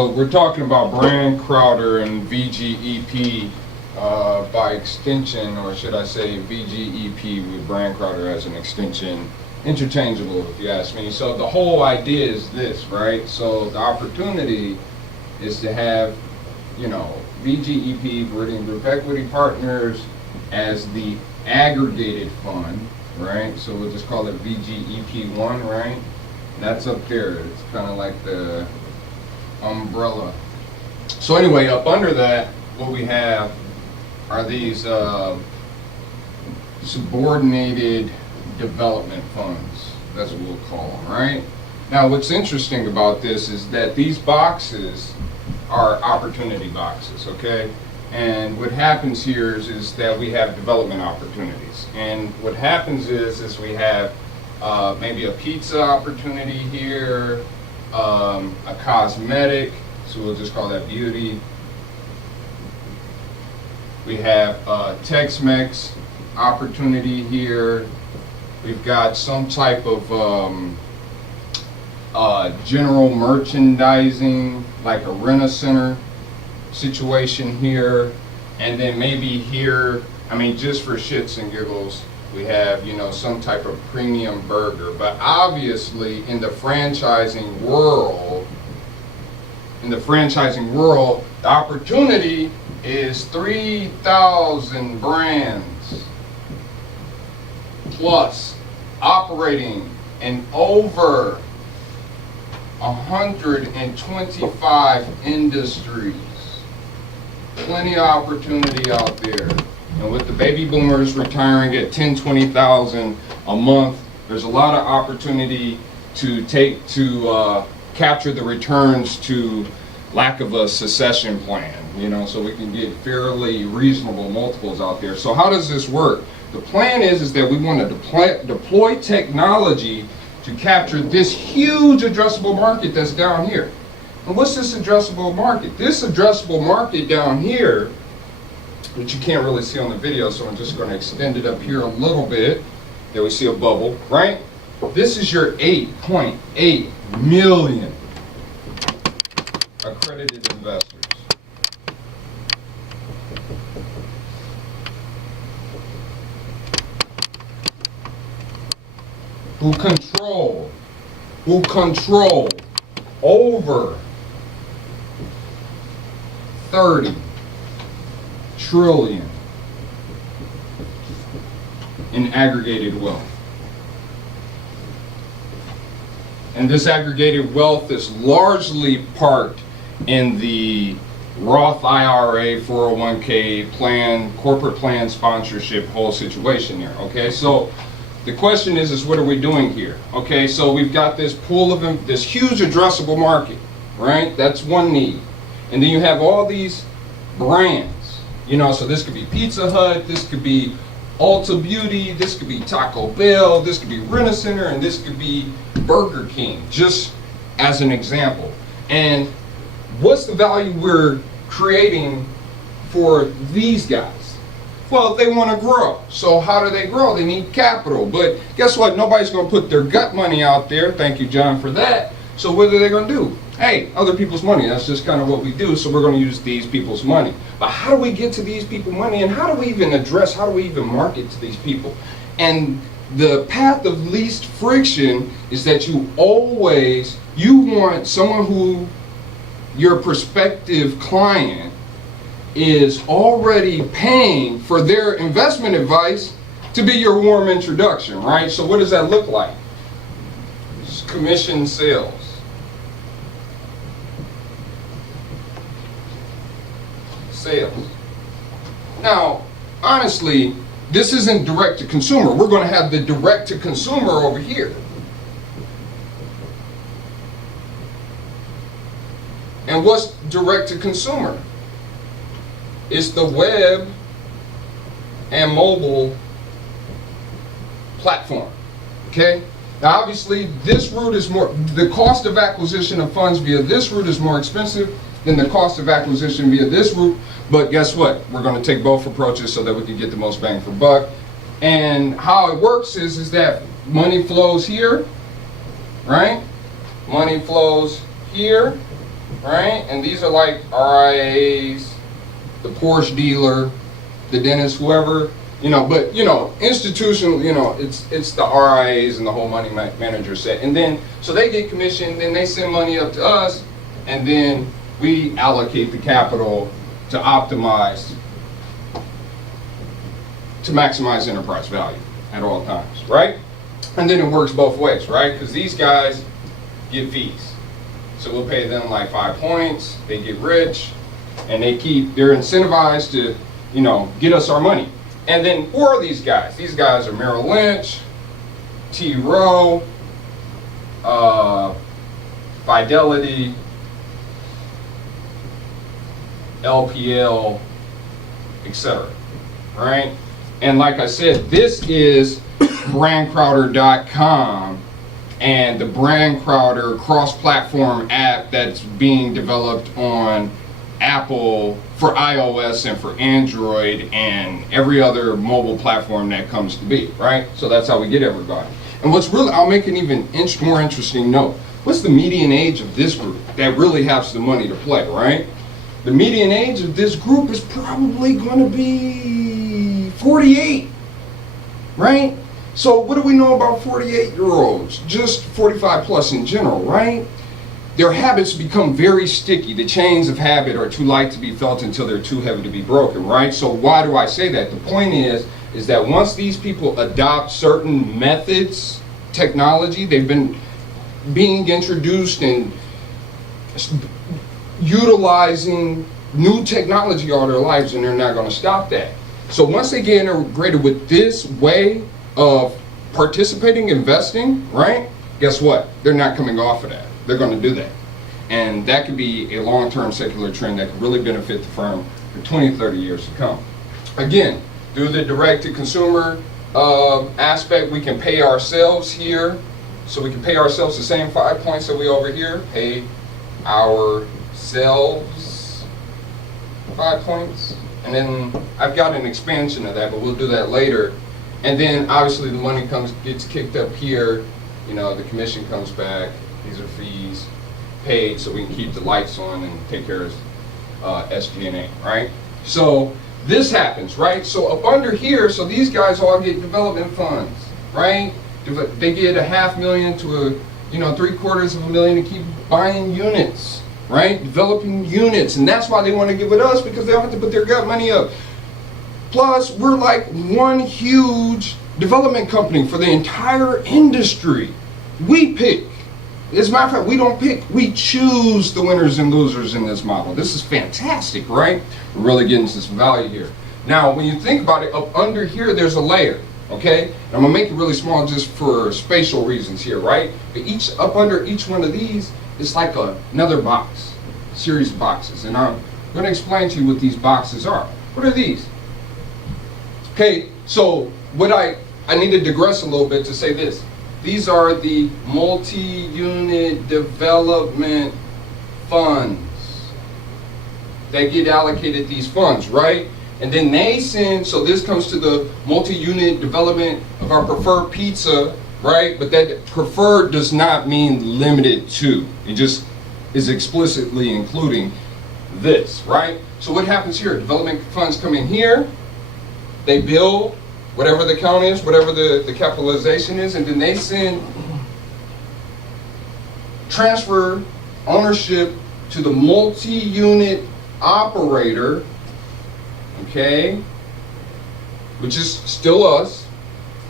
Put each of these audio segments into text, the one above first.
So we're talking about Brand Crowder and VGEP by extension, or should I say VGEP with Brand Crowder as an extension, interchangeable if you ask me. So the whole idea is this, right? So the opportunity is to have, you know, VGEP, Viridian Group Equity Partners, as the aggregated fund, right? So we'll just call it VGEP1, right? That's up there. It's kind of like the umbrella. So anyway, up under that, what we have are these subordinated development funds. That's what we'll call them, right? Now, what's interesting about this is that these boxes are opportunity boxes, okay? And what happens here is that we have development opportunities. And what happens is we have maybe a pizza opportunity here, a cosmetic, so we'll just call that beauty. We have a Tex-Mex opportunity here. We've got some type of general merchandising, like a Rent-A-Center situation here. And then maybe here, I mean, just for shits and giggles, we have, you know, some type of premium burger. But obviously in the franchising world, the opportunity is 3,000 brands plus operating in over 125 industries. Plenty of opportunity out there. And with the baby boomers retiring at 10, 20,000 a month, there's a lot of opportunity to capture the returns to lack of a succession plan, you know, so we can get fairly reasonable multiples out there. So how does this work? The plan is that we want to deploy technology to capture this huge addressable market that's down here. And what's this addressable market? This addressable market down here, which you can't really see on the video, so I'm just going to extend it up here a little bit. There we see a bubble, right? This is your 8.8 million accredited investors. Who control over 30 trillion in aggregated wealth. And this aggregated wealth is largely parked in the Roth IRA, 401k plan, corporate plan sponsorship, whole situation there, okay? So the question is what are we doing here? Okay, so we've got this pool of this huge addressable market, right? That's one need. And then you have all these brands, you know, so this could be Pizza Hut, this could be Ulta Beauty, this could be Taco Bell, this could be Rent-A-Center, and this could be Burger King, just as an example. And what's the value we're creating for these guys? Well, they want to grow. So how do they grow? They need capital. But guess what? Nobody's going to put their gut money out there. Thank you, John, for that. So what are they going to do? Hey, other people's money. That's just kind of what we do. So we're going to use these people's money. But how do we get to these people's money? And how do we even market to these people? And the path of least friction is that you want someone who, your prospective client, is already paying for their investment advice to be your warm introduction, right? So what does that look like? It's commission sales. Now, honestly, this isn't direct to consumer. We're going to have the direct to consumer over here. And what's direct to consumer? It's the web and mobile platform, okay? Now obviously this route is the cost of acquisition of funds via this route is more expensive than the cost of acquisition via this route, but guess what? We're gonna take both approaches so that we can get the most bang for buck. And how it works is that money flows here, right? Money flows here, right? And these are like RIAs, the Porsche dealer, the dentist, whoever, but institutional, it's the RIAs and the whole money manager set. And then, so they get commission, then they send money up to us, and then we allocate the capital to optimize, to maximize enterprise value at all times, right? And then it works both ways, right? Because these guys get fees. So we'll pay them like 5 points, they get rich, and they're incentivized to, get us our money. And then who are these guys? These guys are Merrill Lynch, T. Rowe, Fidelity, LPL, etc. Right? And like I said, this is BrandCrowder.com and the BrandCrowder cross-platform app that's being developed on Apple for iOS and for Android and every other mobile platform that comes to be, right? So that's how we get everybody. And what's really, I'll make an even more interesting note. What's the median age of this group that really has the money to play, right? The median age of this group is probably going to be 48, right? So what do we know about 48-year-olds? Just 45 plus in general, right? Their habits become very sticky. The chains of habit are too light to be felt until they're too heavy to be broken, right? So why do I say that? The point is that once these people adopt certain methods, technology, they've been being introduced and utilizing new technology all their lives, and they're not going to stop that. So once they get integrated with this way of participating, investing, right? Guess what? They're not coming off of that. They're going to do that. And that could be a long-term secular trend that could really benefit the firm for 20, 30 years to come. Again, through the direct-to-consumer aspect, we can pay ourselves here. So we can pay ourselves the same 5 points that we over here. Pay ourselves 5 points. And then I've got an expansion of that, but we'll do that later. And then obviously the money gets kicked up here. The commission comes back. These are fees paid so we can keep the lights on and take care of SG&A, right? So this happens, right? So up under here, so these guys all get development funds, right? They get $500,000 to $750,000 to keep buying units, right? Developing units, and that's why they want to get with us, because they don't have to put their gut money up. Plus, we're like one huge development company for the entire industry. We pick. As a matter of fact, we don't pick, we choose the winners and losers in this model. This is fantastic, right? We're really getting some value here. Now, when you think about it, up under here, there's a layer, okay? And I'm gonna make it really small just for spatial reasons here, right? But up under each one of these is like another box, series of boxes. And I'm gonna explain to you what these boxes are. What are these? Okay, so I need to digress a little bit to say this. These are the multi-unit development funds that get allocated these funds, right? And then they send, so this comes to the multi-unit development of our preferred pizza, right? But that preferred does not mean limited to. It just is explicitly including this, right? So what happens here? Development funds come in here, they build whatever the count is, whatever the capitalization is, and then they transfer ownership to the multi-unit operator, okay, which is still us.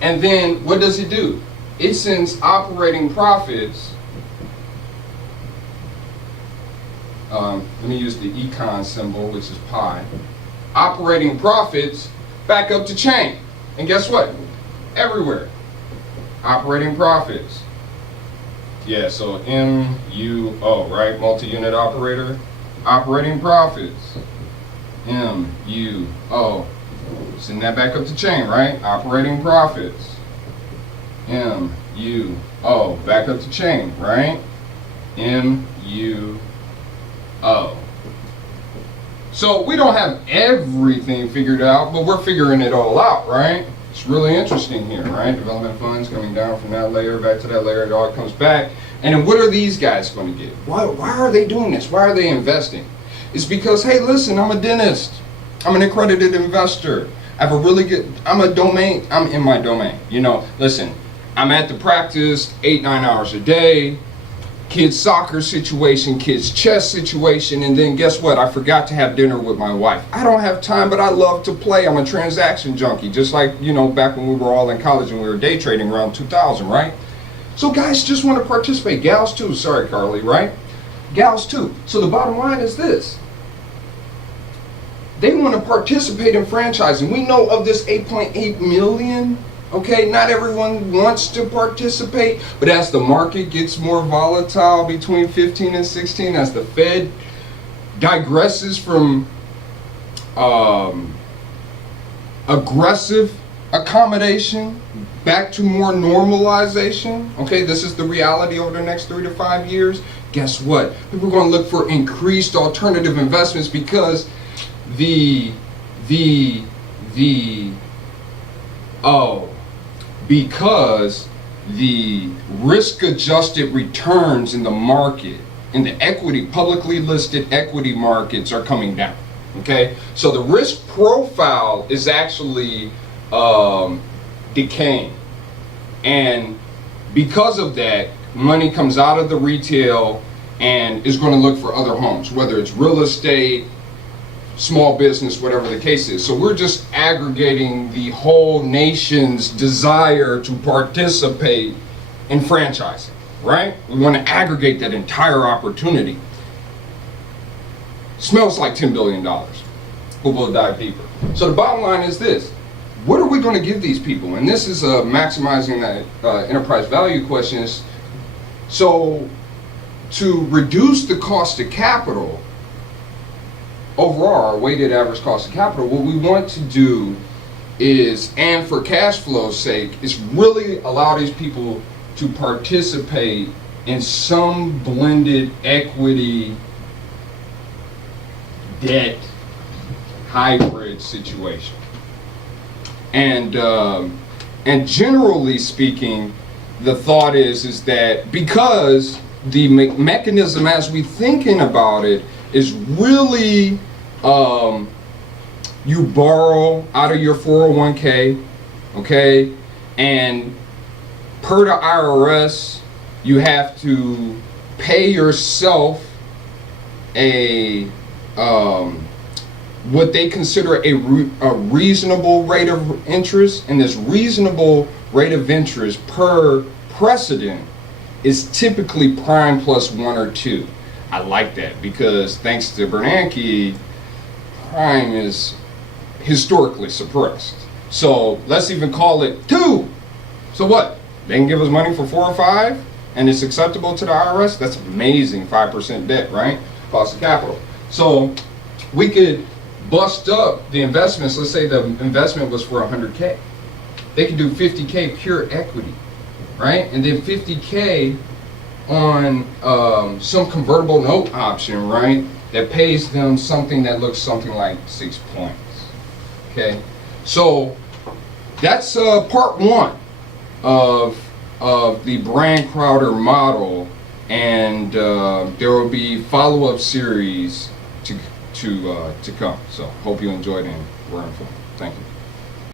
And then what does it do? It sends operating profits. Let me use the econ symbol, which is pi. Operating profits back up to chain. And guess what? Everywhere. Operating profits. Yeah, so MUO, right? Multi-unit operator. Operating profits. MUO. Send that back up to chain, right? Operating profits. MUO. Back up to chain, right? MUO. So we don't have everything figured out, but we're figuring it all out, right? It's really interesting here, right? Development funds coming down from that layer back to that layer, it all comes back. And then what are these guys going to get? Why are they doing this? Why are they investing? It's because, hey, listen, I'm a dentist. I'm an accredited investor. I have a really good, I'm in my domain. You know, listen, I'm at the practice 8-9 hours a day, kids soccer situation, kids chess situation, and then guess what? I forgot to have dinner with my wife. I don't have time, but I love to play. I'm a transaction junkie, just like, you know, back when we were all in college and we were day trading around 2000, right? So guys just want to participate. Gals too, sorry Carly, right? Gals too. So the bottom line is this. They want to participate in franchising. We know of this 8.8 million. Okay, not everyone wants to participate, but as the market gets more volatile between 15 and 16, as the Fed digresses from aggressive accommodation back to more normalization, okay, this is the reality over the next 3 to 5 years. Guess what? People are going to look for increased alternative investments because because the risk-adjusted returns in the market, in the equity, publicly listed equity markets are coming down, okay? So the risk profile is actually decaying. And because of that, money comes out of the retail and is going to look for other homes, whether it's real estate, small business, whatever the case is. So we're just aggregating the whole nation's desire to participate in franchising, right? We want to aggregate that entire opportunity. Smells like $10 billion. But we'll dive deeper. So the bottom line is this. What are we going to give these people? And this is maximizing that enterprise value questions. So to reduce the cost of capital, overall, our weighted average cost of capital, what we want to do is, and for cash flow's sake, is really allow these people to participate in some blended equity debt hybrid situation. And generally speaking, the thought is that because the mechanism as we thinking about it is really you borrow out of your 401k, okay, and per the IRS you have to pay yourself a what they consider a reasonable rate of interest, and this reasonable rate of interest per precedent is typically prime plus 1 or 2. I like that because thanks to Bernanke, crime is historically suppressed. So let's even call it 2. So what? They can give us money for 4 or 5 and it's acceptable to the IRS? That's amazing, 5% debt, right? Cost of capital. So we could bust up the investments. Let's say the investment was for 100K. They can do 50K pure equity, right? And then 50K on some convertible note option, right, that pays them something that looks something like 6 points. Okay, so that's part 1 of the Brand Crowder model, and there will be follow-up series to come. So hope you enjoyed and were informed. Thank you.